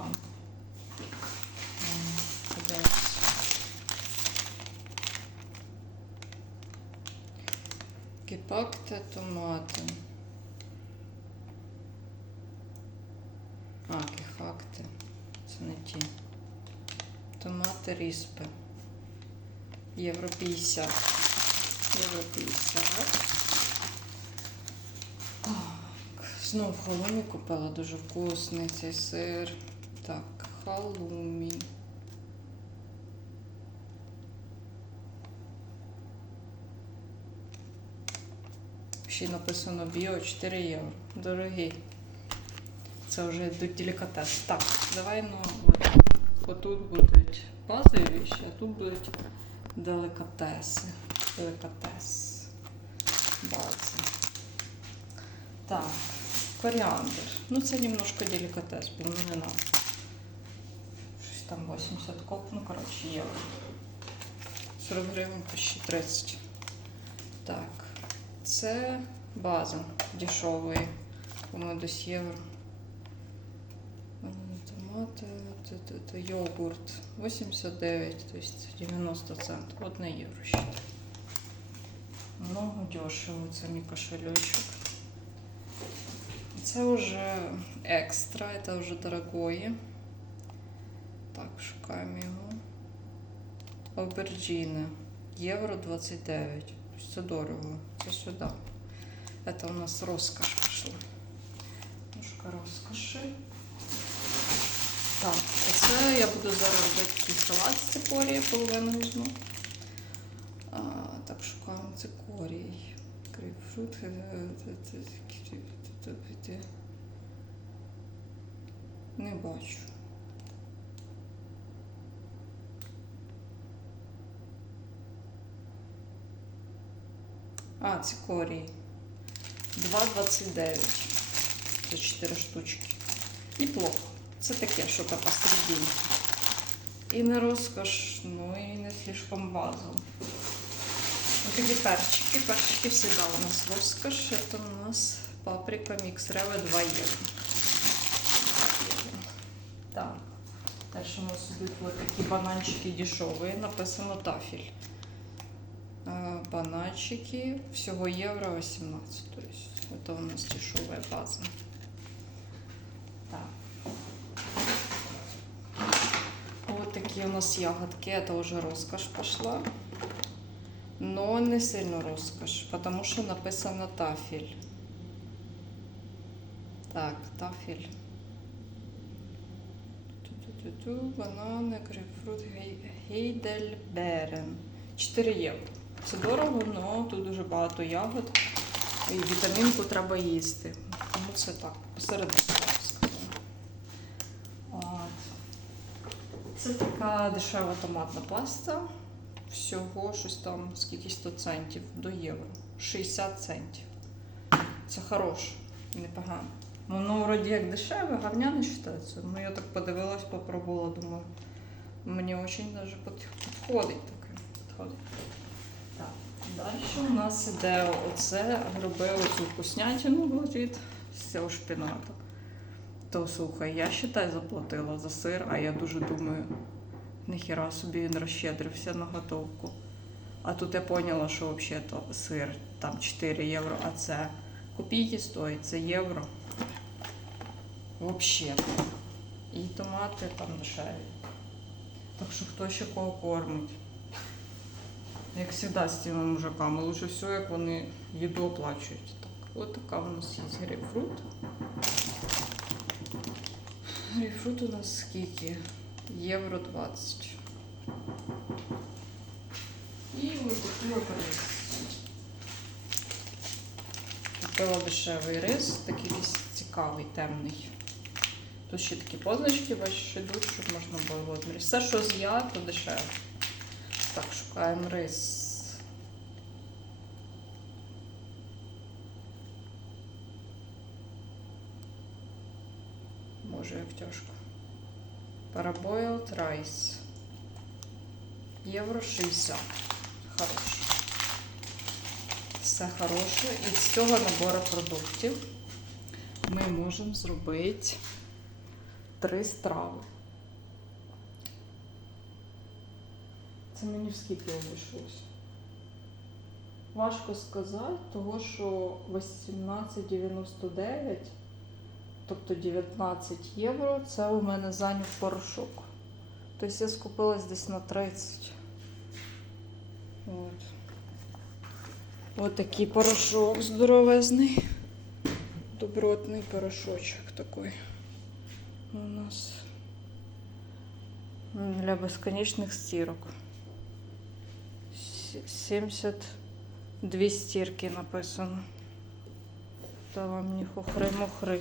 стакан. М, Десь. Кіпакте томати. А, кефакти. Це не ті. Томати ріспи. Євро 50. Євро 50. Так. Знову халумі купила дуже вкусний цей сир. Так, халумі. Ще написано біо 4 євро. Дорогий. Це вже йдуть делікатес. Так, давай ну от, отут будуть базові віші, а тут будуть делікатеси. Делікатес. Бази. Так, коріандр. Ну це немножко делікатес, бо не надо. Там 80 коп, ну коротше, євро. 40 гривень почти 30. Так, це база дешевої. По-моєму, десь євро. Томати, йогурт 89, то есть 90 центов. Одне євро считай. Много дешево, це мій кошелечок. Це вже екстра, це вже дорогое. Так, шукаємо його. Aubergine. Євро 29. Тобто Це дорого. Це сюди. Це у нас розкош пішла. Трошка розкоші. Так, оце я буду зараз робити салат з цикорії, половину візьму. А, так, шукаємо цикорій. Грейпфрут. е, е, е, е. Не бачу. А, цикорій. 2,29. Це 4 штучки. Неплохо. Це таке, що то посередині. І не розкош, ну і не слишком базово. Ось такі перчики. Перчики всегда у нас розкош. Это у нас паприка мікс реве 2 євро. 2 євро. Так. Дальше у нас идут вот такие бананчики дешевые. Написано тафель. Бананчики. Всего евро 18. То есть это у нас дешевая база. Вот такие у нас ягодки. Это уже роскошь пошла. Но не сильно роскошь, потому что написано тафель. Так, тафель. Ту-ту-ту-ту, банани, грейпфрут, гей- гейдельберен. 4 євро. Це дорого, але тут дуже багато ягод. І вітамінку треба їсти. Тому це так, посередині Це така дешева томатна паста. Всього щось там скільки 100 центів до євро. 60 центів. Це хороше, непогано. Воно вроді як дешеве, гарняне вважається. Ну я так подивилась, попробувала, думаю, мені дуже під- підходить таке. Підходить. Далі у нас іде оце, гриби оцю вкуснятину лежить з цього шпінату. То слухай, я считай заплатила за сир, а я дуже думаю, ніхіра собі він розщедрився на готовку. А тут я поняла, що взагалі то сир там 4 євро, а це копійки стоїть, це євро. Взагалі. І томати там дешеві. Так що хто ще кого кормить. Як завжди з цими мужиками, лучше все, як вони їду оплачують. Так, от така у нас є грейпфрут. Грейпфрут у нас скільки? Євро 20. І ось такий от рис. Купила дешевий рис, такий якийсь цікавий, темний. Тут ще такі позначки, бачиш, йдуть, щоб можна було його відміряти. Все, що з я, то дешеве. Так, шукаємо рис. Боже, як тяжко. Parboiled rice. Євро 60. Хороше. Все хороше. І з цього набору продуктів ми можемо зробити три страви. Це мені в скільки обійшлося? Важко сказати, того що 18,99, тобто 19 євро, це у мене зайняв порошок. Тобто я скупилась десь на 30. От. Ось такий порошок здоровезний. Добротний порошочок такий. У нас для безконечних стірок. Сі- 72 стірки написано. Та вам не хохри-мохри.